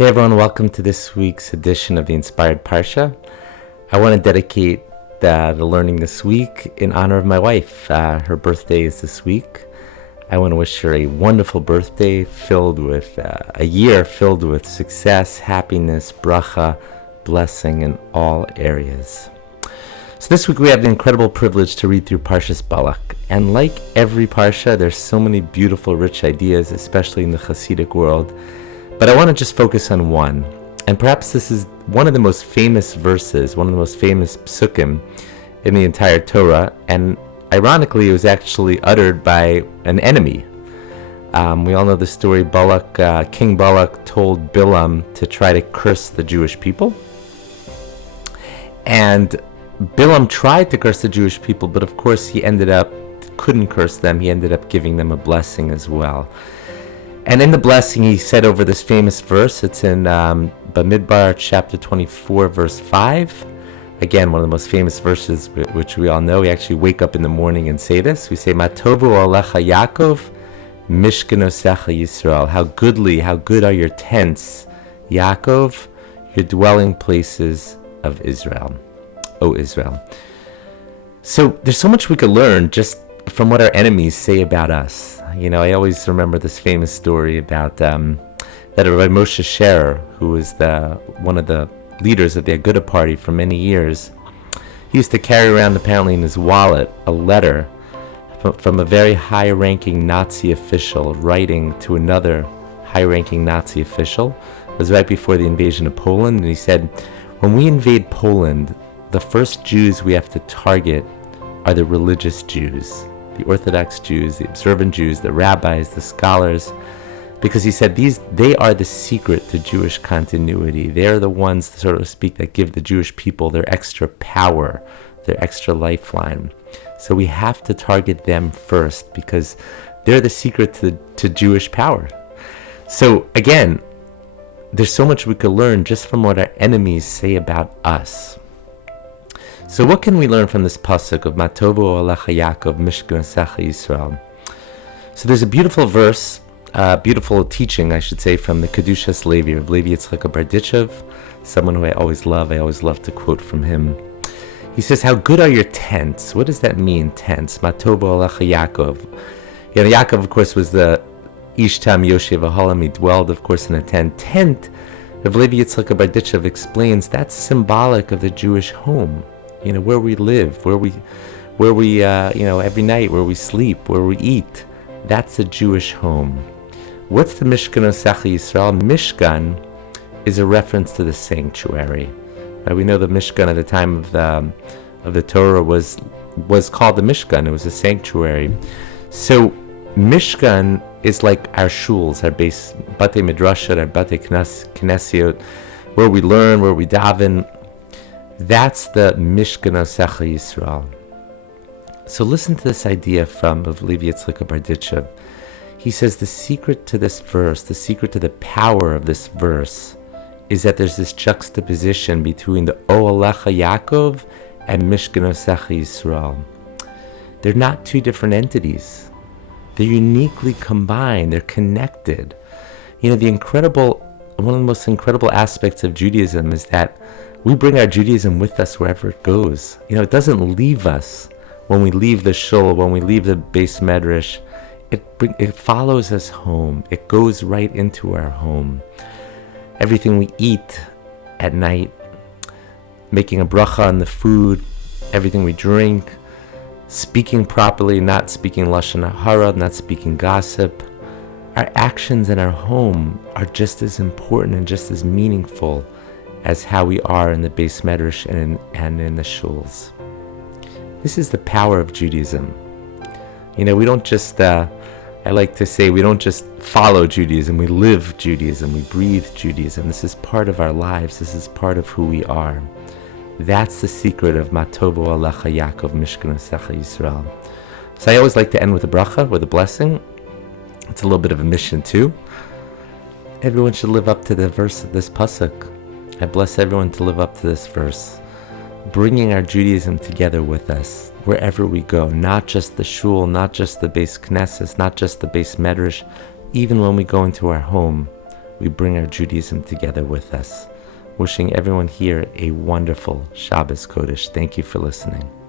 Hey everyone, welcome to this week's edition of the Inspired Parsha. I want to dedicate the learning this week in honor of my wife. Her birthday is this week. I want to wish her a wonderful birthday filled with a year filled with success, happiness, bracha, blessing in all areas. So this week we have the incredible privilege to read through Parshas Balak. And like every Parsha, there's so many beautiful, rich ideas, especially in the Hasidic world. But I want to just focus on one. And perhaps this is one of the most famous verses, one of the most famous psukim in the entire Torah. And ironically, it was actually uttered by an enemy. We all know the story. Balak, King Balak told Bilam to try to curse the Jewish people. And Bilam tried to curse the Jewish people, but of course he couldn't curse them. He ended up giving them a blessing as well. And in the blessing, he said over this famous verse, it's in Bamidbar chapter 24, verse 5. Again, one of the most famous verses which we all know. We actually wake up in the morning and say this. We say, Matovu alecha Yaakov, mishkanosecha Yisrael. How good are your tents, Yaakov, your dwelling places of Israel, O Israel. So there's so much we could learn just from what our enemies say about us. You know, I always remember this famous story about that Rabbi Moshe Scherer, who was one of the leaders of the Aguda party for many years. He used to carry around, apparently in his wallet, a letter from a very high-ranking Nazi official writing to another high-ranking Nazi official. It was right before the invasion of Poland, and he said, when we invade Poland, the first Jews we have to target are the religious Jews, the Orthodox Jews, the observant Jews, the rabbis, the scholars, because he said they are the secret to Jewish continuity. They are the ones, so to speak, that give the Jewish people their extra power, their extra lifeline. So we have to target them first because they're the secret to Jewish power. So again, there's so much we could learn just from what our enemies say about us. So what can we learn from this pasuk of Matovu alecha Yaakov mishkanosecha Yisrael? So there's a beautiful verse, beautiful teaching, I should say, from the Kedushas Levi of Levi Yitzchak Berditchev, someone who I always love to quote from him. He says, how good are your tents? What does that mean, tents? Matovu alecha Yaakov. You know, Yaakov, of course, was the Ishtam Yoshev Ahalam. He dwelled, of course, in a tent. Tent, of Levi Yitzchak Berditchev explains, that's symbolic of the Jewish home. You know, where we live, where we every night, where we sleep, where we eat. That's a Jewish home. What's the Mishkanosecha Yisrael? Mishkan is a reference to the sanctuary. We know the Mishkan at the time of the Torah was called the Mishkan. It was a sanctuary. So Mishkan is like our shuls, our base Batei Midrashat, our Batei Knesiot, where we learn, where we daven. That's the Mishkanosecha Yisrael. So listen to this idea of Levi Yitzchak Berditchev. He says the secret to this verse, the secret to the power of this verse, is that there's this juxtaposition between the O Alecha Yaakov and Mishkanosecha Yisrael. They're not two different entities. They're uniquely combined. They're connected. You know, one of the most incredible aspects of Judaism is that we bring our Judaism with us wherever it goes. You know, it doesn't leave us when we leave the shul, when we leave the Beis Medrash. It follows us home. It goes right into our home. Everything we eat at night, making a bracha on the food, everything we drink, speaking properly, not speaking lashon hara, not speaking gossip. Our actions in our home are just as important and just as meaningful as how we are in the Beis Medrash and in the shuls. This is the power of Judaism. You know, we don't just, I like to say, we don't just follow Judaism, we live Judaism, we breathe Judaism. This is part of our lives, this is part of who we are. That's the secret of Matovu alecha Yaakov mishkanosecha Yisrael. So I always like to end with a bracha, with a blessing. It's a little bit of a mission too. Everyone should live up to the verse of this pasuk. I bless everyone to live up to this verse, bringing our Judaism together with us wherever we go, not just the shul, not just the Beis Knesset, not just the Beis Medrash, even when we go into our home, we bring our Judaism together with us. Wishing everyone here a wonderful Shabbos Kodesh. Thank you for listening.